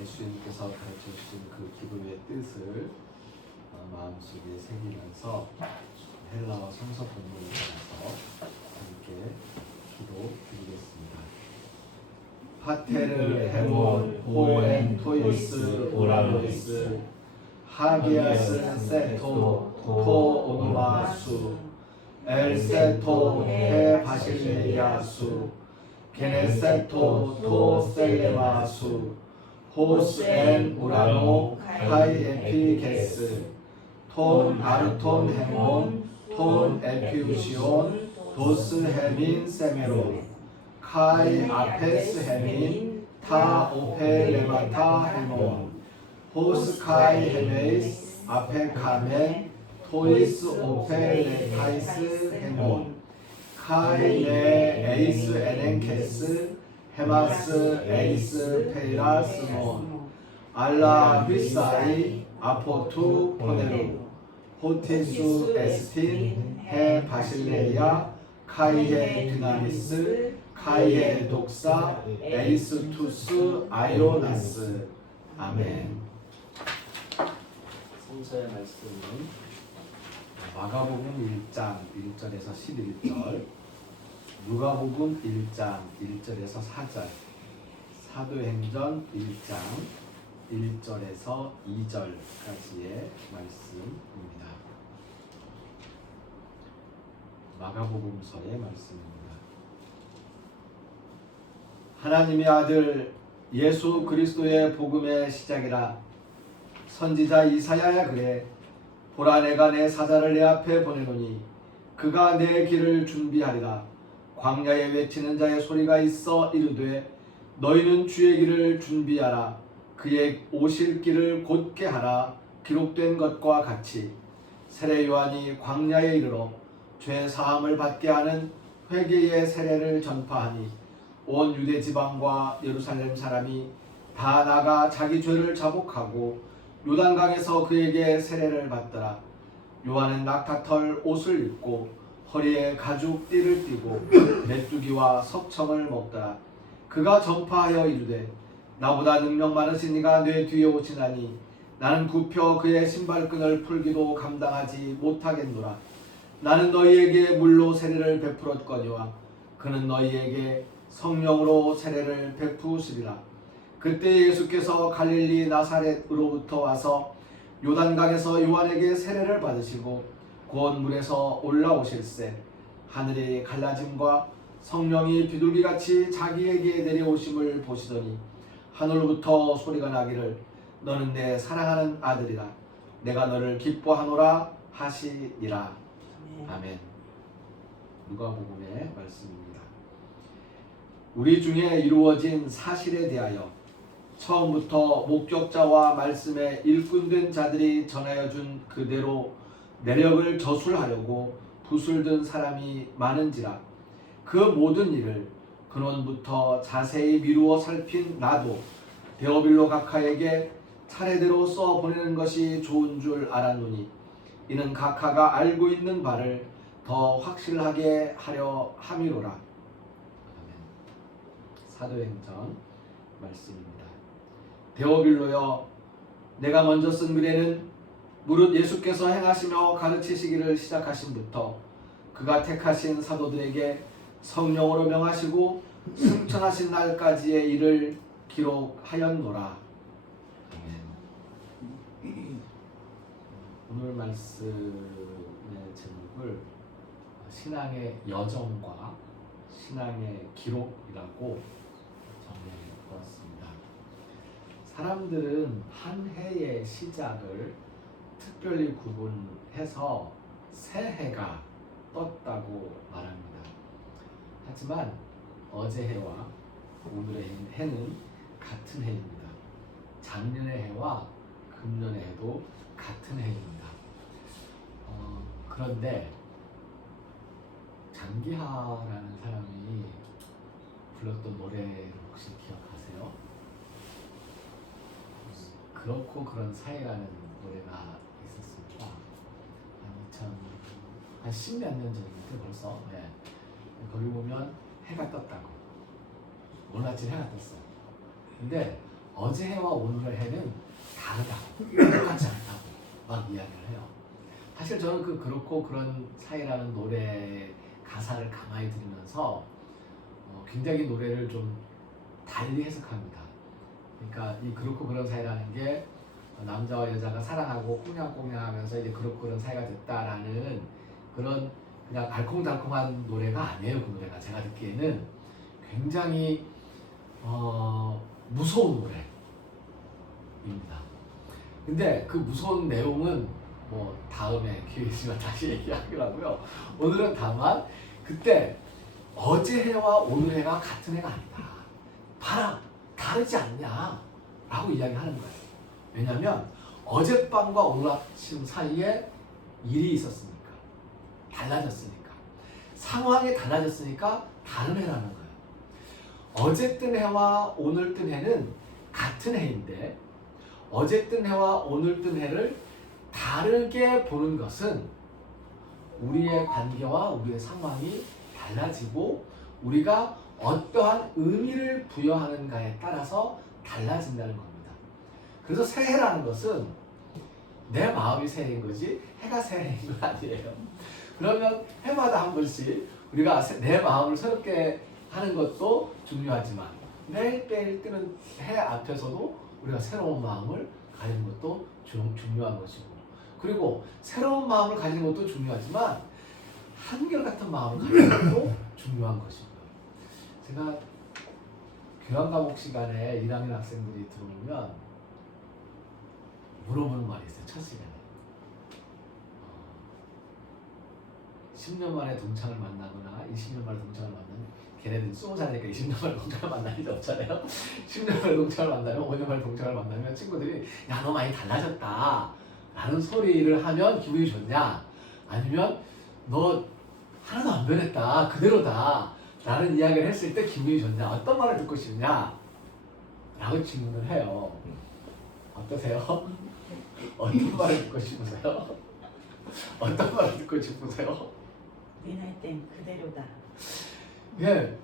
예수님께서 가르쳐 주신 그 기도의 뜻을 마음속에 새기면서 헬라어 성서 본문을 따라서 함께 기도드리겠습니다. 파테르 헤몬 호엔 토이스 오라노이스 하기아스 세토 토 오누마수 엘세토 헤 바실레야수 게네세토 토 셀레마수 호스 엔 우라노 카이 에피게스 톤 아르톤 헤몬 톤 에피우시온 도스 헤민 세메로 카이 아페스 헤민 타 오페 레마타 헤몬 호스 카이 헤메이스 아페 카멘 토이스 오페 레타이스 헤몬 카이 네 에이스 에넨케스 헤마스 에이스 페이라스몬 알라 휘사이 아포투 포네루 호티수 에스틴 헤 바실레이아 카이헤 디나미스 카이헤 독사 에이스투스 아이오나스. 아멘. 성서의 말씀은 마가복음 1장 1절에서 11절, 누가복음 1장 1절에서 4절, 사도행전 1장 1절에서 2절까지의 말씀입니다. 마가복음서의 말씀입니다. 하나님의 아들 예수 그리스도의 복음의 시작이라. 선지자 이사야야 그래. 보라 내가 내 사자를 내 앞에 보내노니 그가 내 길을 준비하리라. 광야에 외치는 자의 소리가 있어 이르되 너희는 주의 길을 준비하라. 그의 오실 길을 곧게 하라. 기록된 것과 같이 세례 요한이 광야에 이르러 죄 사함을 받게 하는 회개의 세례를 전파하니 온 유대 지방과 예루살렘 사람이 다 나가 자기 죄를 자복하고 요단강에서 그에게 세례를 받더라. 요한은 낙타털 옷을 입고 허리에 가죽 띠를 띠고 메뚜기와 석청을 먹더라. 그가 전파하여 이르되 나보다 능력 많으신 이가 내 뒤에 오시나니 나는 굽혀 그의 신발끈을 풀기도 감당하지 못하겠노라. 나는 너희에게 물로 세례를 베풀었거니와 그는 너희에게 성령으로 세례를 베푸시리라. 그때 예수께서 갈릴리 나사렛으로부터 와서 요단강에서 요한에게 세례를 받으시고 곧 물에서 올라오실새 하늘이 갈라짐과 성령이 비둘기같이 자기에게 내려오심을 보시더니 하늘로부터 소리가 나기를 너는 내 사랑하는 아들이라. 내가 너를 기뻐하노라 하시니라. 아멘. 누가복음의 말씀입니다. 우리 중에 이루어진 사실에 대하여 처음부터 목격자와 말씀에 일꾼된 자들이 전하여 준 그대로 내력을 저술하려고 붓을 든 사람이 많은지라. 그 모든 일을 근원부터 자세히 미루어 살핀 나도 데오빌로 각하에게 차례대로 써 보내는 것이 좋은 줄 알았노니 이는 각하가 알고 있는 바를 더 확실하게 하려 함이로라. 아멘. 사도행전 말씀입니다. 데오빌로여, 내가 먼저 쓴 글에는 무릇 예수께서 행하시며 가르치시기를 시작하신부터 그가 택하신 사도들에게 성령으로 명하시고 승천하신 날까지의 일을 기록하였노라. 오늘 말씀의 제목을 신앙의 여정과 신앙의 기록이라고 정리해 보았습니다. 사람들은 한 해의 시작을 특별히 구분해서 새해가 떴다고 말합니다. 하지만 어제 해와 오늘의 해는 같은 해입니다. 작년의 해와 금년의 해도 같은 해입니다. 그런데 장기하라는 사람이 불렀던 노래를 혹시 기억하세요? 그렇고 그런 사이라는 노래가 있었습니다. 한 10몇 년 전인데 벌써. 네. 거기 보면 해가 떴다고. 오늘 아침 해가 떴어요. 근데 어제 해와 오늘의 해는 다르다고, 똑같지 않다고 막 이야기를 해요. 사실 저는 그 그렇고 그런 사이라는 노래 가사를 가만히 들으면서 굉장히 노래를 좀 달리 해석합니다. 그러니까 이 그렇고 그런 사이라는 게 남자와 여자가 사랑하고 꽁냥꽁냥하면서 이제 그렇고 그런 사이가 됐다라는 그런 그냥 알콩달콩한 노래가 아니에요. 그 노래가 제가 듣기에는 굉장히 무서운 노래입니다. 근데 그 무서운 내용은 뭐 다음에 기회 있으면 다시 얘기하기로 하고요. 오늘은 다만 그때 어제 해와 오늘 해가 같은 해가 아니다. 봐라, 다르지 않냐 라고 이야기하는 거예요. 왜냐하면 어젯밤과 오늘 아침 사이에 일이 있었으니까, 달라졌으니까, 상황이 달라졌으니까 다른 해라는 거예요. 어제 뜬 해와 오늘 뜬 해는 같은 해인데 어제 뜬 해와 오늘 뜬 해를 다르게 보는 것은 우리의 관계와 우리의 상황이 달라지고 우리가 어떠한 의미를 부여하는가에 따라서 달라진다는 겁니다. 그래서 새해라는 것은 내 마음이 새해인 거지 해가 새해인 건 아니에요. 그러면 해마다 한 번씩 우리가 내 마음을 새롭게 하는 것도 중요하지만 매일매일 뜨는 해 앞에서도 우리가 새로운 마음을 가지는 것도 중요한 것이고, 그리고 새로운 마음을 가지는 것도 중요하지만 한결같은 마음을 가지는 것도 중요한 것이고요. 제가 교양 과목 시간에 1학년 학생들이 들어오면 물어보는 말이 있어요. 첫 시간에 10년 만에 동창을 만나거나 20년 만에 동창을 만나면 걔네들이 20살이니까 20년 만에 동창을 만날 일이 없잖아요. 10년 만에 동창을 만나면 5년 만에 동창을 만나면 친구들이 야, 너 많이 달라졌다 라는 소리를 하면 기분이 좋냐, 아니면 너 하나도 안 변했다 그대로다 라는 이야기를 했을 때 기분이 좋냐, 어떤 말을 듣고 싶냐 라고 질문을 해요. 어떠세요? 어떤 말을 듣고 싶으세요? 어떤 말을 듣고 싶으세요? 내 나이 땐 그대로다. 예.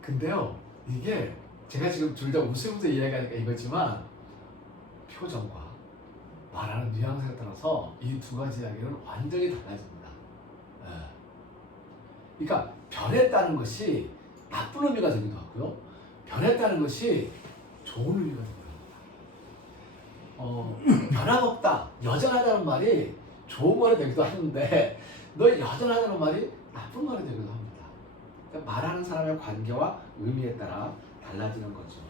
근데요, 이게 제가 지금 둘 다 웃으면서 이야기하니까 이거지만 표정과 말하는 뉘앙스에 따라서 이 두 가지 이야기는 완전히 달라집니다. 예. 그러니까 변했다는 것이 나쁜 의미가 되기도 하고요, 변했다는 것이 좋은 의미가 되기도 합니다. 변함없다, 여전하다는 말이 좋은 말이 되기도 하는데 너 여전하다는 말이 나쁜 말이 되기도 합니다. 그러니까 말하는 사람의 관계와 의미에 따라 달라지는 거죠.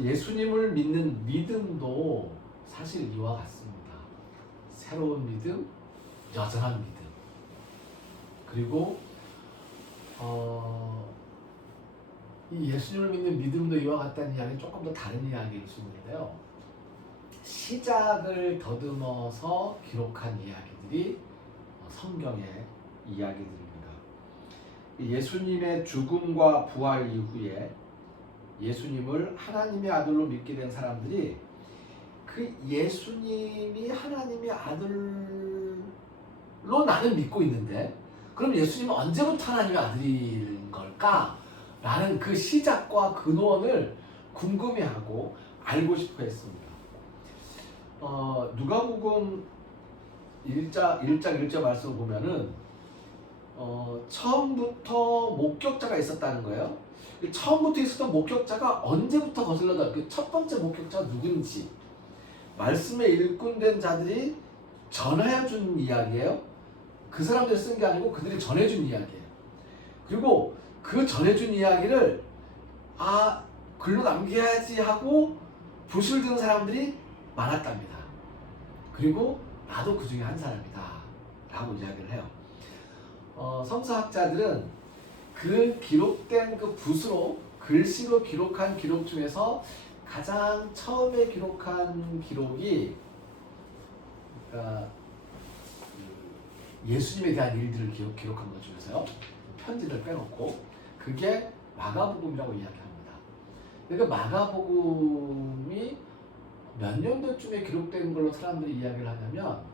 예수님을 믿는 믿음도 사실 이와 같습니다. 새로운 믿음, 여전한 믿음. 그리고 이 예수님을 믿는 믿음도 이와 같다는 이야기는 조금 더 다른 이야기일 수 있는데요. 시작을 더듬어서 기록한 이야기들이 성경의 이야기들입니다. 예수님의 죽음과 부활 이후에 예수님을 하나님의 아들로 믿게 된 사람들이 그 예수님이 하나님의 아들로 나는 믿고 있는데 그럼 예수님은 언제부터 하나님의 아들인 걸까? 라는 그 시작과 근원을 궁금해하고 알고 싶어 했습니다. 누가복음 1장 1절 말씀을 보면은 처음부터 목격자가 있었다는 거예요. 처음부터 있었던 목격자가 언제부터 거슬러다 그 첫 번째 목격자가 누군지 말씀에 일꾼된 자들이 전해준 이야기예요. 그 사람들이 쓴 게 아니고 그들이 전해준 이야기예요. 그리고 그 전해준 이야기를 글로 남겨야지 하고 붓을 든 사람들이 많았답니다. 그리고 나도 그 중에 한 사람이다 라고 이야기를 해요. 성서학자들은 그 기록된 그 붓으로 글씨로 기록한 기록 중에서 가장 처음에 기록한 기록이 그러니까 예수님에 대한 일들을 기록한 것 중에서요, 편지를 빼놓고 그게 마가복음이라고 이야기합니다. 그러니까 마가복음이 몇 년도쯤에 기록된 걸로 사람들이 이야기를 하냐면,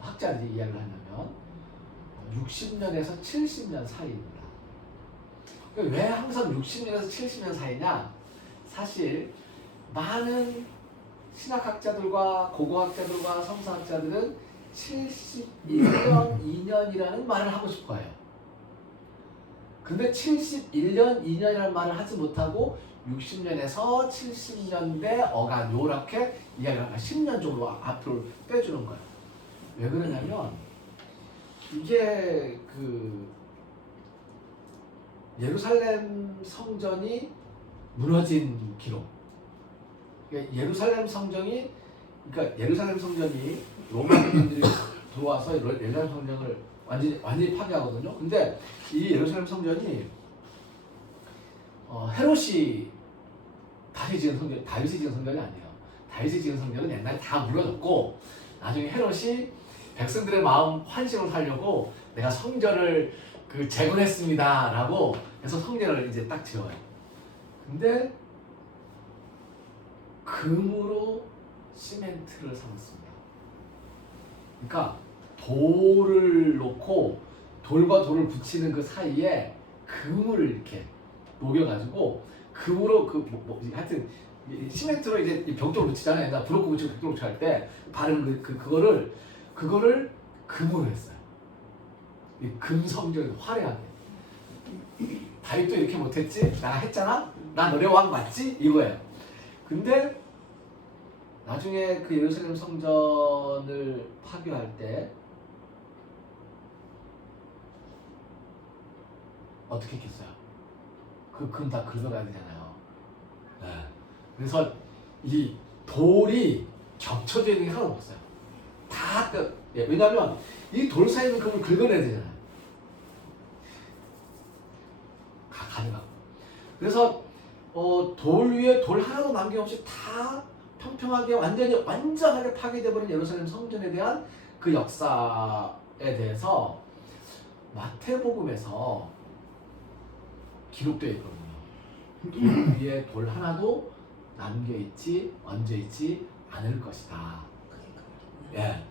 학자들이 이야기를 하냐면 60년에서 70년 사이입니다. 왜 항상 60년에서 70년 사이냐? 사실 많은 신학학자들과 고고학자들과 성서학자들은 71년 2년이라는 말을 하고 싶어 해요. 근데 71년 2년이라는 말을 하지 못하고 60년에서 70년대 어간 요렇게 이야기를 하면 10년 정도 앞으로 빼주는 거예요. 왜 그러냐면 이게 그 예루살렘 성전이 무너진 기록. 그러니까 예루살렘 성전이 로마인들이 들어와서 예루살렘 성전을 완전히 파괴하거든요. 근데 이 예루살렘 성전이 헤롯이 다윗이 지은 성전이 아니에요. 다윗이 지은 성전은 옛날에 다 무너졌고 나중에 헤롯이 백성들의 마음 환심을 살려고 내가 성전을 재건했습니다라고 해서 성전을 이제 딱 지어요. 근데 금으로 시멘트를 삼았습니다. 그러니까 돌을 놓고 돌과 돌을 붙이는 그 사이에 금을 이렇게 녹여가지고 금으로 하여튼 시멘트로 이제 벽돌 붙이잖아요. 나 브로커 붙이고 벽돌 붙이고 할 때 바른 그거를 금으로 했어요. 이 금성전 화려하게. 다윗도 이렇게 못했지? 나 했잖아? 나 너네 왕 맞지? 이거예요. 근데 나중에 그 예루살렘 성전을 파괴할 때 어떻게 했겠어요? 그 금 다 긁어가야 되잖아요. 네. 그래서 이 돌이 겹쳐져 있는 게 하나도 없어요. 다 왜냐하면 이 돌 사이에 있는 금을 긁어내야 되잖아요. 가져가. 그래서 돌 위에 돌 하나도 남김없이 다 평평하게 완전하게 파괴되어버린 예루살렘 성전에 대한 그 역사에 대해서 마태복음에서 기록되어 있거든요. 돌 위에 돌 하나도 얹어있지 않을 것이다. 예.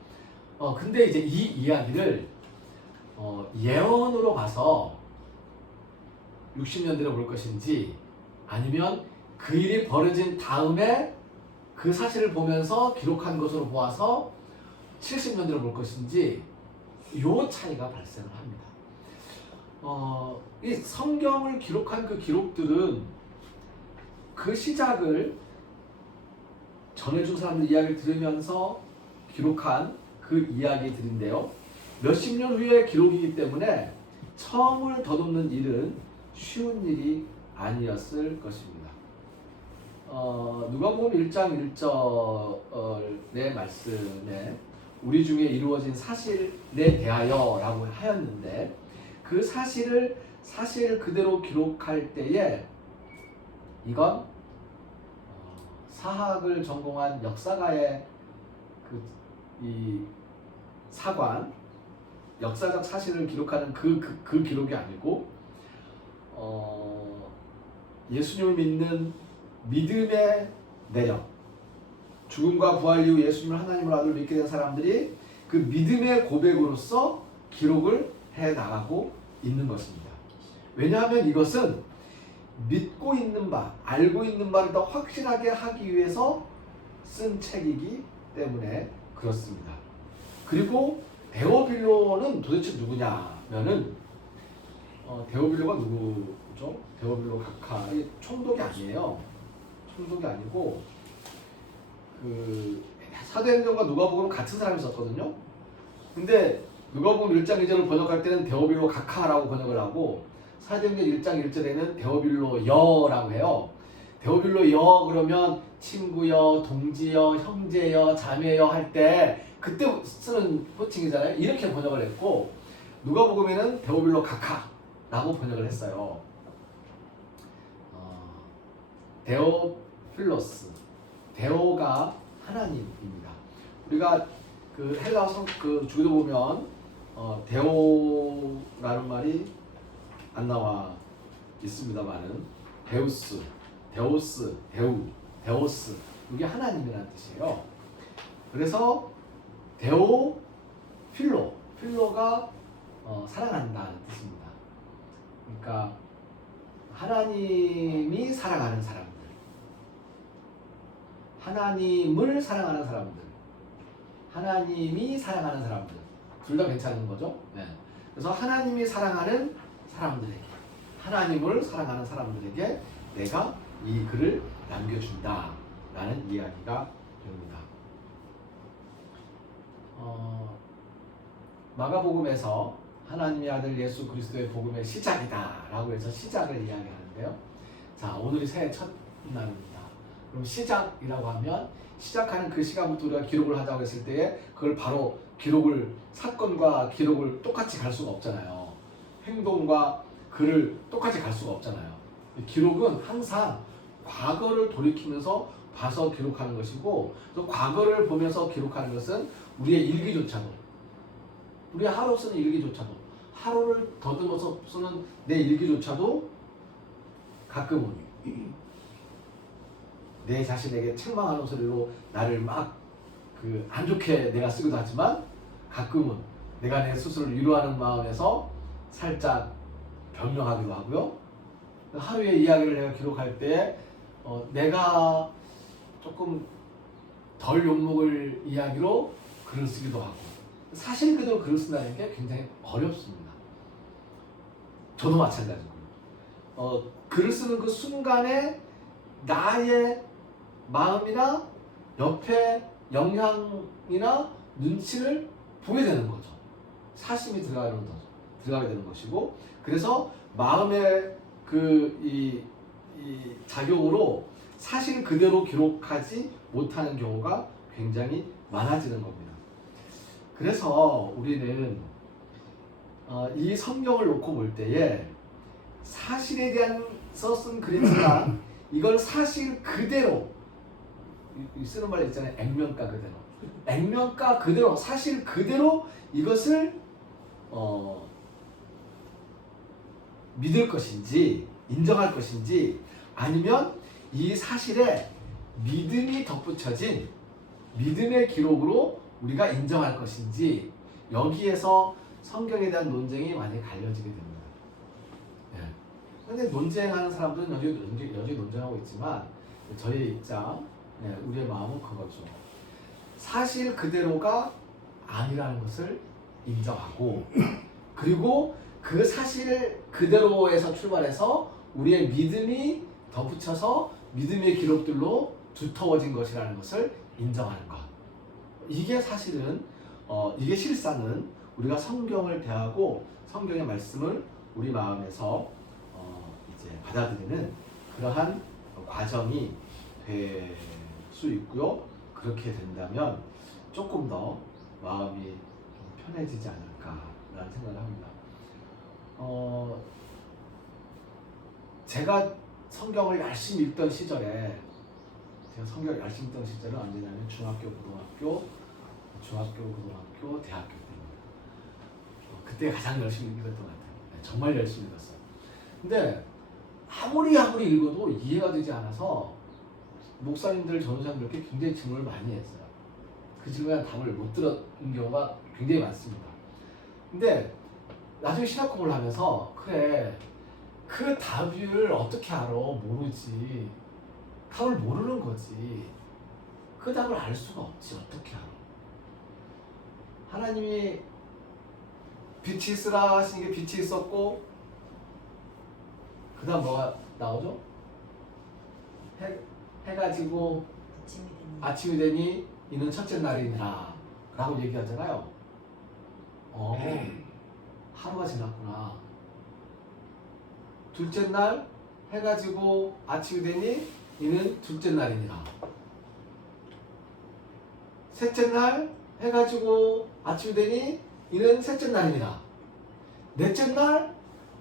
근데 이제 이 이야기를 예언으로 가서 60년대로 볼 것인지 아니면 그 일이 벌어진 다음에 그 사실을 보면서 기록한 것으로 보아서 70년대로 볼 것인지 요 차이가 발생을 합니다. 이 성경을 기록한 그 기록들은 그 시작을 전해준 사람들 이야기를 들으면서 기록한 그 이야기들인데요. 몇십 년 후의 기록이기 때문에 처음을 더듬는 일은 쉬운 일이 아니었을 것입니다. 누가복음 1장 1절의 말씀에 우리 중에 이루어진 사실에 대하여라고 하였는데 그 사실을 사실 그대로 기록할 때에 이건 사학을 전공한 역사가의 이 사관, 역사적 사실을 기록하는 그 기록이 아니고 예수님을 믿는 믿음의 내용, 죽음과 부활 이후 예수님을 하나님을 아들로 믿게 된 사람들이 그 믿음의 고백으로서 기록을 해 나가고 있는 것입니다. 왜냐하면 이것은 믿고 있는 바, 알고 있는 바를 더 확실하게 하기 위해서 쓴 책이기 때문에 그렇습니다. 그리고 데오빌로는 도대체 누구냐면은 데오빌로가 누구죠? 데오빌로 각하 총독이 아니에요. 총독이 아니고 그 사도행전과 누가복음 같은 사람이 썼거든요. 근데 누가복음 1장 2절을 번역할 때는 데오빌로 각하라고 번역을 하고 사도행전 1장 1절에는 데오빌로 여라고 해요. 데오빌로 여 그러면 친구여, 동지여, 형제여, 자매여 할 때 그때 쓰는 호칭이잖아요. 이렇게 번역을 했고 누가복음에는 데오빌로 각하라고 번역을 했어요. 데오필로스, 데오가 하나님입니다. 우리가 그 헬라어 그 주기도 보면 데오라는 말이 안 나와 있습니다만은 데우스, 데오스, 데오스 이게 하나님이라는 뜻이에요. 그래서 필로가 사랑한다는 뜻입니다. 그러니까 하나님이 사랑하는 사람들, 하나님을 사랑하는 사람들, 하나님이 사랑하는 사람들, 둘 다 괜찮은 거죠. 네. 그래서 하나님이 사랑하는 사람들에게, 하나님을 사랑하는 사람들에게 내가 이 글을 남겨준다라는 이야기가 됩니다. 마가복음에서 하나님의 아들 예수 그리스도의 복음의 시작이다라고 해서 시작을 이야기하는데요. 자, 오늘이 새해 첫 날입니다. 그럼 시작이라고 하면 시작하는 그 시간부터 우리가 기록을 하자고 했을 때에 그걸 바로 사건과 기록을 똑같이 갈 수가 없잖아요. 행동과 글을 똑같이 갈 수가 없잖아요. 기록은 항상 과거를 돌이키면서 봐서 기록하는 것이고, 또 과거를 보면서 기록하는 것은 우리의 일기조차도, 우리 하루 쓰는 일기조차도, 하루를 더듬어서 쓰는 내 일기조차도 가끔은 내 자신에게 책망하는 소리로 나를 막 안 좋게 내가 쓰기도 하지만, 가끔은 내가 내 스스로를 위로하는 마음에서 살짝 변명하기도 하고요. 하루의 이야기를 내가 기록할 때 내가 조금 덜 욕먹을 이야기로 글을 쓰기도 하고, 사실 그대로 글을 쓴다는 게 굉장히 어렵습니다. 저도 마찬가지고요. 글을 쓰는 그 순간에 나의 마음이나 옆에 영향이나 눈치를 보게 되는 거죠. 사심이 들어가게 되는 것이고, 그래서 마음의 이 작용으로 사실 그대로 기록하지 못하는 경우가 굉장히 많아지는 겁니다. 그래서 우리는 이 성경을 놓고 볼 때에 사실에 대해서 쓴 글이지만 이걸 사실 그대로, 쓰는 말 있잖아요. 액면가 그대로. 액면가 그대로, 사실 그대로 이것을 믿을 것인지, 인정할 것인지, 아니면 이 사실에 믿음이 덧붙여진 믿음의 기록으로 우리가 인정할 것인지, 여기에서 성경에 대한 논쟁이 많이 갈려지게 됩니다. 그런데 논쟁하는 사람들은 여전히 논쟁하고 있지만, 저희 입장, 우리의 마음은 그거죠. 사실 그대로가 아니라는 것을 인정하고, 그리고 그 사실 그대로에서 출발해서 우리의 믿음이 덧붙여서 믿음의 기록들로 두터워진 것이라는 것을 인정하는 것. 이게 사실은 이게 실상은 우리가 성경을 대하고 성경의 말씀을 우리 마음에서 이제 받아들이는 그러한 과정이 될 수 있고요. 그렇게 된다면 조금 더 마음이 좀 편해지지 않을까라는 생각을 합니다. 제가 성경을 열심히 읽던 시절에, 언제냐면 중학교, 고등학교, 대학교 때입니다. 그때 가장 열심히 읽었던 것 같아요. 정말 열심히 읽었어요. 근데 아무리 읽어도 이해가 되지 않아서 목사님들, 전도사님들께 굉장히 질문을 많이 했어요. 그 질문에 답을 못 들은 경우가 굉장히 많습니다. 근데 나중에 신학 공부를 하면서, 그래, 그 답을 어떻게 알아? 모르지. 답을 모르는 거지. 그 답을 알 수가 없지. 어떻게 알아? 하나님이 빛이 있으라 하신 게 빛이 있었고, 그 다음 뭐가 나오죠? 해가 지고 아침이 되니 이는 첫째 날이니라 라고 얘기하잖아요. 하루가 지났구나. 둘째 날 해가 지고 아침이 되니 이는 둘째 날이니라. 셋째 날 해가 지고 아침이 되니 이는 셋째 날이니라. 넷째 날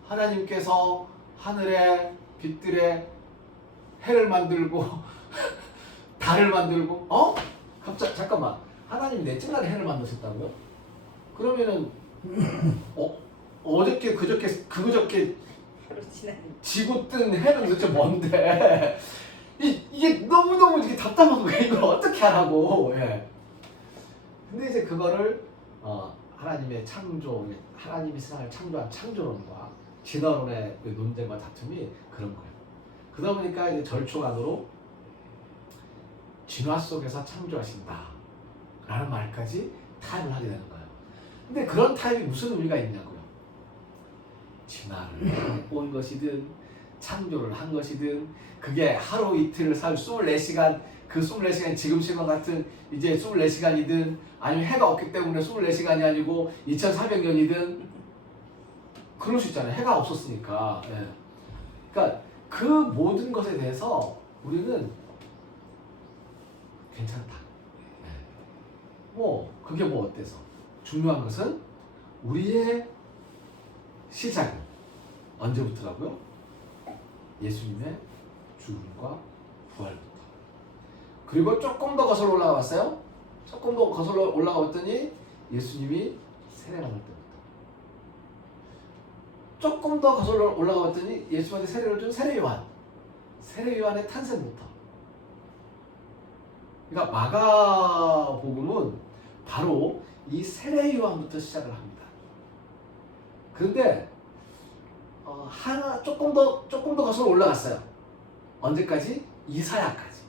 하나님께서 하늘의 빛들에 해를 만들고 달을 만들고, 잠깐만, 하나님이 넷째 날에 해를 만드셨다고요? 그러면은 어저께 그저께 지고 뜬 해는 도대체 뭔데? 이게 너무너무 이게 답답하고, 이걸 어떻게 하라고. 근데 이제 그거를 하나님의 창조, 하나님이 세상을 창조한 창조론과 진화론의 논쟁과 다툼이 그런 거예요. 그러다 보니까 이제 절충안으로 진화 속에서 창조하신다 라는 말까지 타협을 하게 되는 거예요. 근데 그런 타협이 무슨 의미가 있냐고요. 진화를 온 것이든 창조를 한 것이든 그게 하루 이틀을 살 24시간, 그 24시간이 지금 시간 같은 이제 24시간이든 아니면 해가 없기 때문에 24시간이 아니고 2400년이든 그럴 수 있잖아요. 해가 없었으니까. 예. 그러니까 그 모든 것에 대해서 우리는 괜찮다. 예. 뭐 그게 뭐 어때서? 중요한 것은 우리의 시작은 언제부터라고요? 예수님의 죽음과 부활부터. 그리고 조금 더 거슬러 올라가 봤어요. 조금 더 거슬러 올라가 봤더니 예수님이 세례받을 때부터. 조금 더 거슬러 올라가 봤더니 예수한테 세례를 준 세례요한. 세례요한의 탄생부터. 그러니까 마가복음은 바로 이 세례요한부터 시작을 합니다. 그런데 하나 조금 더 거슬러 올라갔어요. 언제까지? 이사야까지.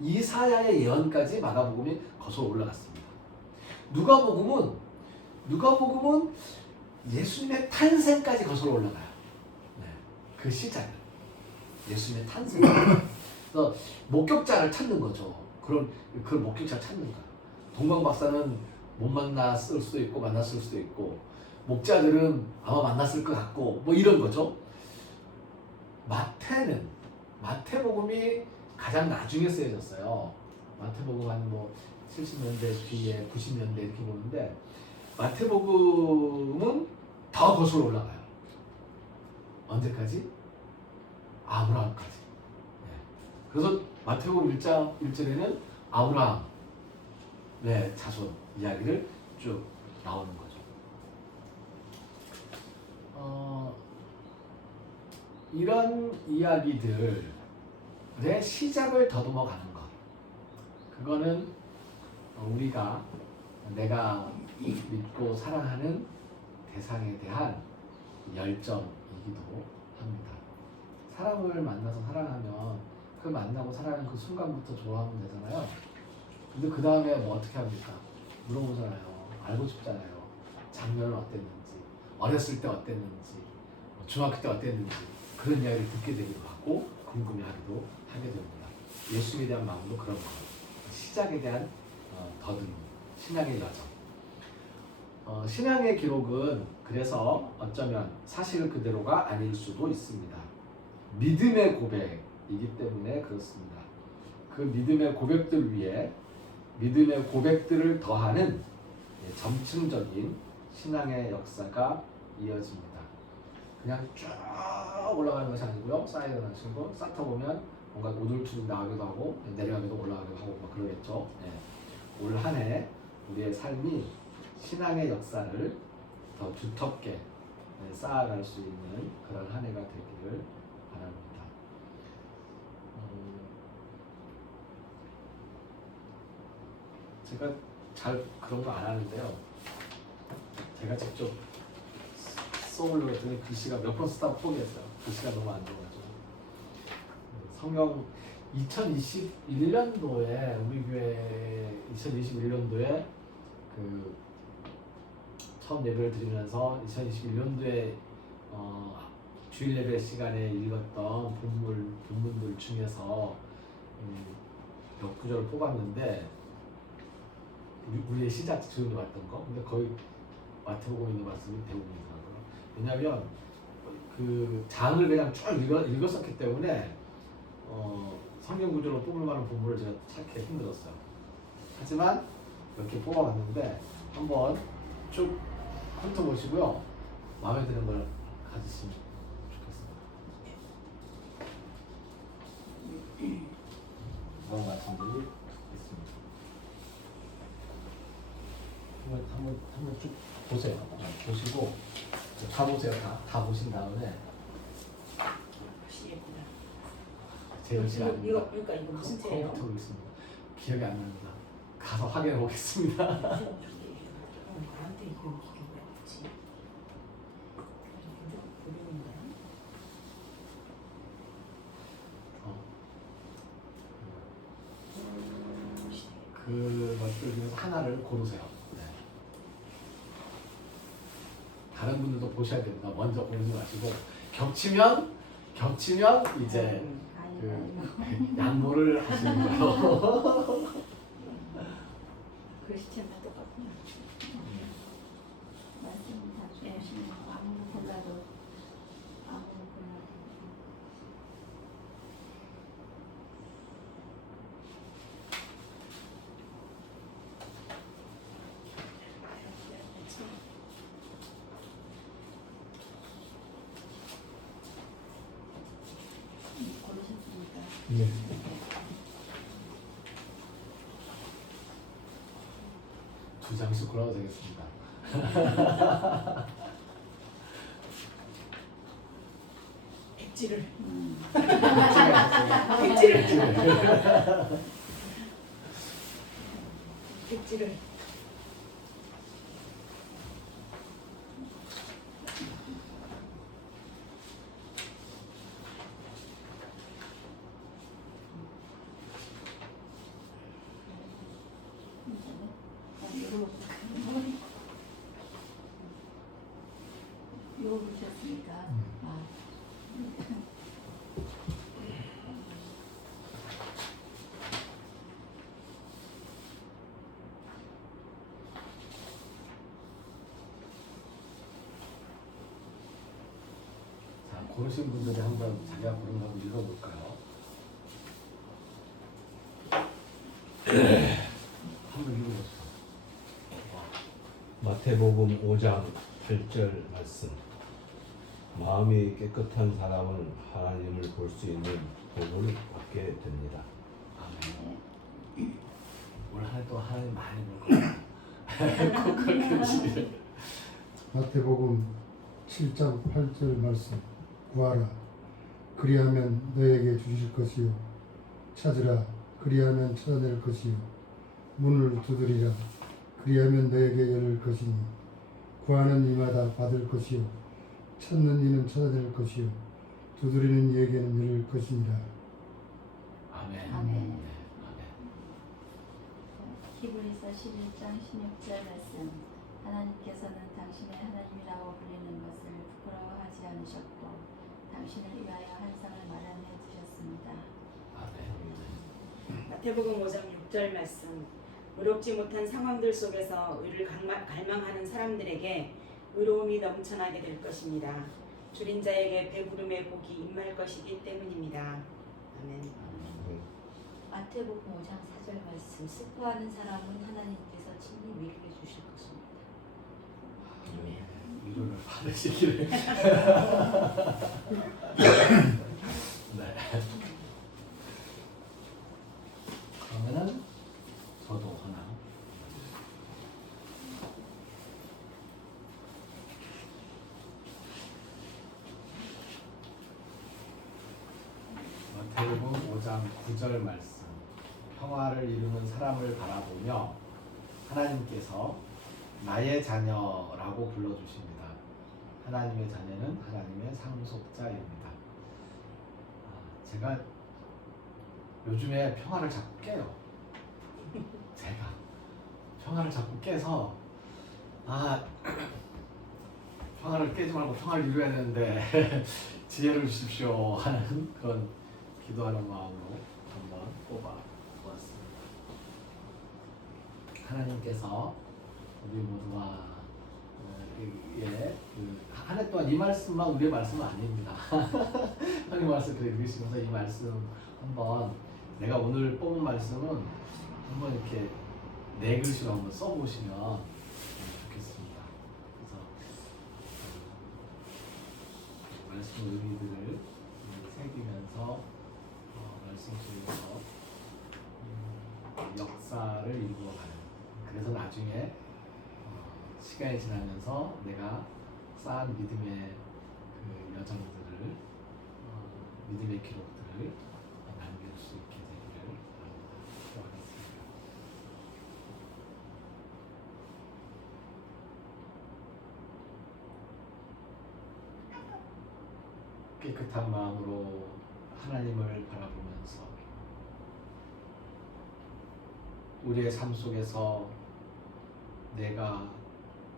이사야의 예언까지 마가복음이 거슬러 올라갔습니다. 누가복음은 예수님의 탄생까지 거슬러 올라가요. 네, 그 시작은 예수님의 탄생. 그래서 목격자를 찾는 거죠. 그 목격자를 찾는 거예요. 동방 박사는 못 만났을 수도 있고 만났을 수도 있고, 목자들은 아마 만났을 것 같고, 뭐 이런 거죠. 마태복음이 가장 나중에 쓰여졌어요. 마태복음 한 뭐 70년대 뒤에 90년대 이렇게 보는데, 마태복음은 더 거슬러 올라가요. 언제까지? 아브라함까지. 네. 그래서 마태복음 1장 1절에는 아브라함 자손 이야기를 쭉 나오는 거죠. 이런 이야기들의 시작을 더듬어 가는 것, 그거는 내가 믿고 사랑하는 대상에 대한 열정이기도 합니다. 사람을 만나서 사랑하면 그 만나고 사랑하는 그 순간부터 좋아하면 되잖아요. 근데 그 다음에 뭐 어떻게 합니까? 물어보잖아요. 알고 싶잖아요. 작년은 어땠는지, 어렸을 때 어땠는지, 중학교 때 어땠는지, 그런 이야기를 듣게 되기도 하고 궁금해하기도 하게 됩니다. 예수님에 대한 마음도 그런 거예요. 시작에 대한 더듬음, 신앙의 여정. 신앙의 기록은 그래서 어쩌면 사실 그대로가 아닐 수도 있습니다. 믿음의 고백이기 때문에 그렇습니다. 그 믿음의 고백들 위에 믿음의 고백들을 더하는 점층적인 신앙의 역사가 이어집니다. 그냥 쭉 올라가는 것이 아니고요. 쌓이는 것이고, 쌓다 보면 뭔가 우둘투둘 나가기도 하고 내려가기도 올라가기도 하고 막 그러겠죠. 올 한 해 우리의 삶이 신앙의 역사를 더 두텁게 쌓아갈 수 있는 그런 한 해가 되기를 바랍니다. 제가 잘 그런 거 안 하는데요. 제가 직접 써보려고 했더니 글씨가 몇 번 쓰다가 포기했어요. 글씨가 너무 안 좋아가지고. 성경 2021년도에 우리 교회 2021년도에 그 처음 예배를 드리면서 2021년도에 주일 예배 시간에 읽었던 본문들 중에서 몇 구절을 뽑았는데, 우리의 시작 지금도 봤던 거, 근데 거의 마태복음에 있는 말씀이 대부분이더라고요. 왜냐하면 그 장을 그냥 쭉 읽었었기 때문에 성경 구절로 뽑을 만한 본문을 제가 찾기 힘들었어요. 하지만 이렇게 뽑아봤는데 한번 쭉 훑어보시고요. 마음에 드는 걸 가지시면 좋겠습니다. 그런 말씀들이 있습니다. 한번 쭉 보세요. 보시고 다 보세요. 다 보신 다음에 시겠구나. 제 의지가 아닙니다. 그러니까 이거 무슨 죄예요? 컴퓨터로 있습니다. 기억이 안 납니다. 가서 확인해 보겠습니다. 나한테 이거 기억이 안 나지. 그것들 중에서 하나를 고르세요. 네. 다른 분들도 보셔야 됩니다. 먼저 고르지 마시고 겹치면 이제 그 양보를 하시는 거예요. 크리스천과 똑같구나. 말씀 다 주시면 아무나 골라도 아무나 골라도 고르셨습니까? 네. 두 장씩 골라도 되겠습니다. 백지를 백지를 이거 보셨습니까? 아. 자, 고르신 분들이 한번 자기가 고른 거 한번 읽어볼까요? 한번 읽어보세요. 마태복음 5장 8절 말씀. 마음이 깨끗한 사람은 하나님을 볼 수 있는 복을 받게 됩니다. 아멘. 올 한 해 또 하나님 많이 볼 거예요. 꼭 그렇게 되시길. 마태복음 7장 8절 말씀. 구하라 그리하면 너에게 주실 것이요 찾으라 그리하면 찾아낼 것이요 문을 두드리라 그리하면 너에게 열릴 것이니 구하는 이마다 받을 것이요 찾는 이는 찾아낼 것이요 두드리는 이에게는 열릴 것이니라. 아멘. 아멘. 네, 아멘. 히브리서 11장 16절 말씀. 하나님께서는 당신의 하나님이라고 불리는 것을 부끄러워하지 않으셨고 당신을 위하여 환상을 마련해 주셨습니다. 아멘. 마태복음 5장 6절 말씀. 의롭지 못한 상황들 속에서 의를 갈망하는 사람들에게 의로움이 넘쳐나게 될 것입니다. 줄인 자에게 배부름의 복이 임할 것이기 때문입니다. 아멘. 마태복음 5장 4절 말씀. 슬퍼하는 사람은 하나님께서 친히 위로해 주실 것입니다. 위로를 받으시기를. 네. 그러면은 저도 하나. 마태복음 5장 9절 말씀. 평화를 이루는 사람을 바라보며 하나님께서 나의 자녀라고 불러주십니다. 하나님의 자녀는 하나님의 상속자입니다. 제가 요즘에 평화를 자꾸 깨요. 제가 평화를 자꾸 깨서 평화를 깨지 말고 평화를 이루어야 되는데 지혜를 주십시오 하는 그런 기도하는 마음으로 한번 뽑아보았습니다. 하나님께서 우리 모두가 한 해 동안 이 말씀만 우리의 말씀은 아닙니다. 하나님 말씀 그래 읽으시면서 이 말씀 한번 내가 오늘 뽑은 말씀은 한번 이렇게 네 글씨로 한번 써보시면 좋겠습니다. 그래서 말씀 의미들을 새기면서 말씀 속에서 역사를 이루어가는. 그래서 나중에 시간이 지나면서 내가 쌓은 믿음의 그 여정들을 믿음의 기록들을 남길 수 있게 되기를 바랍니다. 깨끗한 마음으로 하나님을 바라보면서 우리의 삶 속에서 내가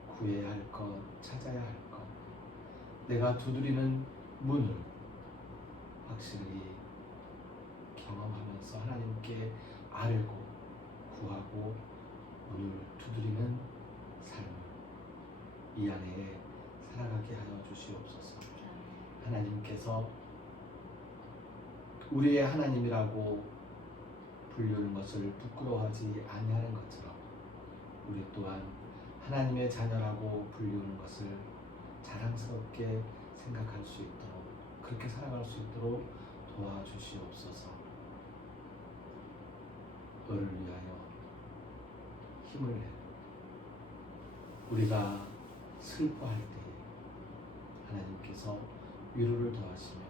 구해야 할 것, 찾아야 할 것, 내가 두드리는 문을 확실히 경험하면서 하나님께 알고 구하고 문을 두드리는 삶을 이 안에 살아가게 하여 주시옵소서. 하나님께서 우리의 하나님이라고 불리는 것을 부끄러워하지 아니하는 것처럼 우리 또한 하나님의 자녀라고 불리는 것을 자랑스럽게 생각할 수 있도록 그렇게 살아갈 수 있도록 도와주시옵소서. 너를 위하여 힘을 내 우리가 슬퍼할 때에 하나님께서 위로를 더하시며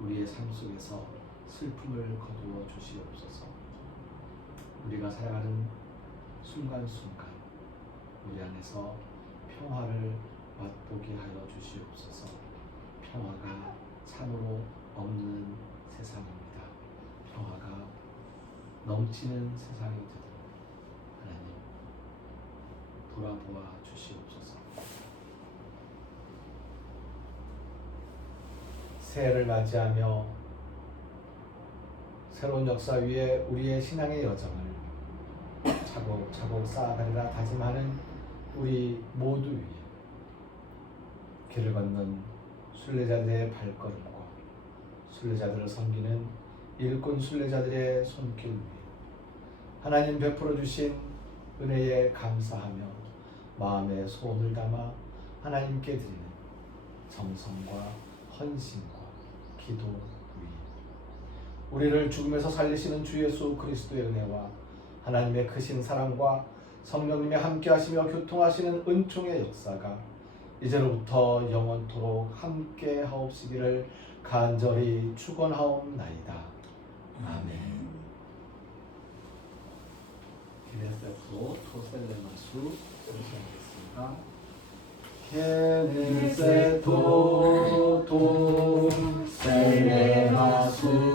우리의 삶 속에서 슬픔을 거두어 주시옵소서. 우리가 살아가는 순간순간 우리 안에서 평화를 맛보게 하여 주시옵소서. 평화가 참으로 없는 세상입니다. 평화가 넘치는 세상이 되도록 하나님 돌아보아 주시옵소서. 새해를 맞이하며 새로운 역사 위에 우리의 신앙의 여정을 차곡차곡 쌓아가리라 다짐하는 우리 모두 위에 길을 걷는 순례자들의 발걸음과 순례자들을 섬기는 일꾼 순례자들의 손길 위에 하나님 베풀어 주신 은혜에 감사하며 마음의 소원을 담아 하나님께 드리는 정성과 헌신과 기도 위에 우리를 죽음에서 살리시는 주 예수 그리스도의 은혜와 하나님의 크신 사랑과 성령님의 함께하시며 교통하시는 은총의 역사가 이제로부터 영원토록 함께 하옵시기를 간절히 축원하옵나이다. 아멘. 기네세토 토셀레마수 시작하겠습니다. 기네세토 토셀레마수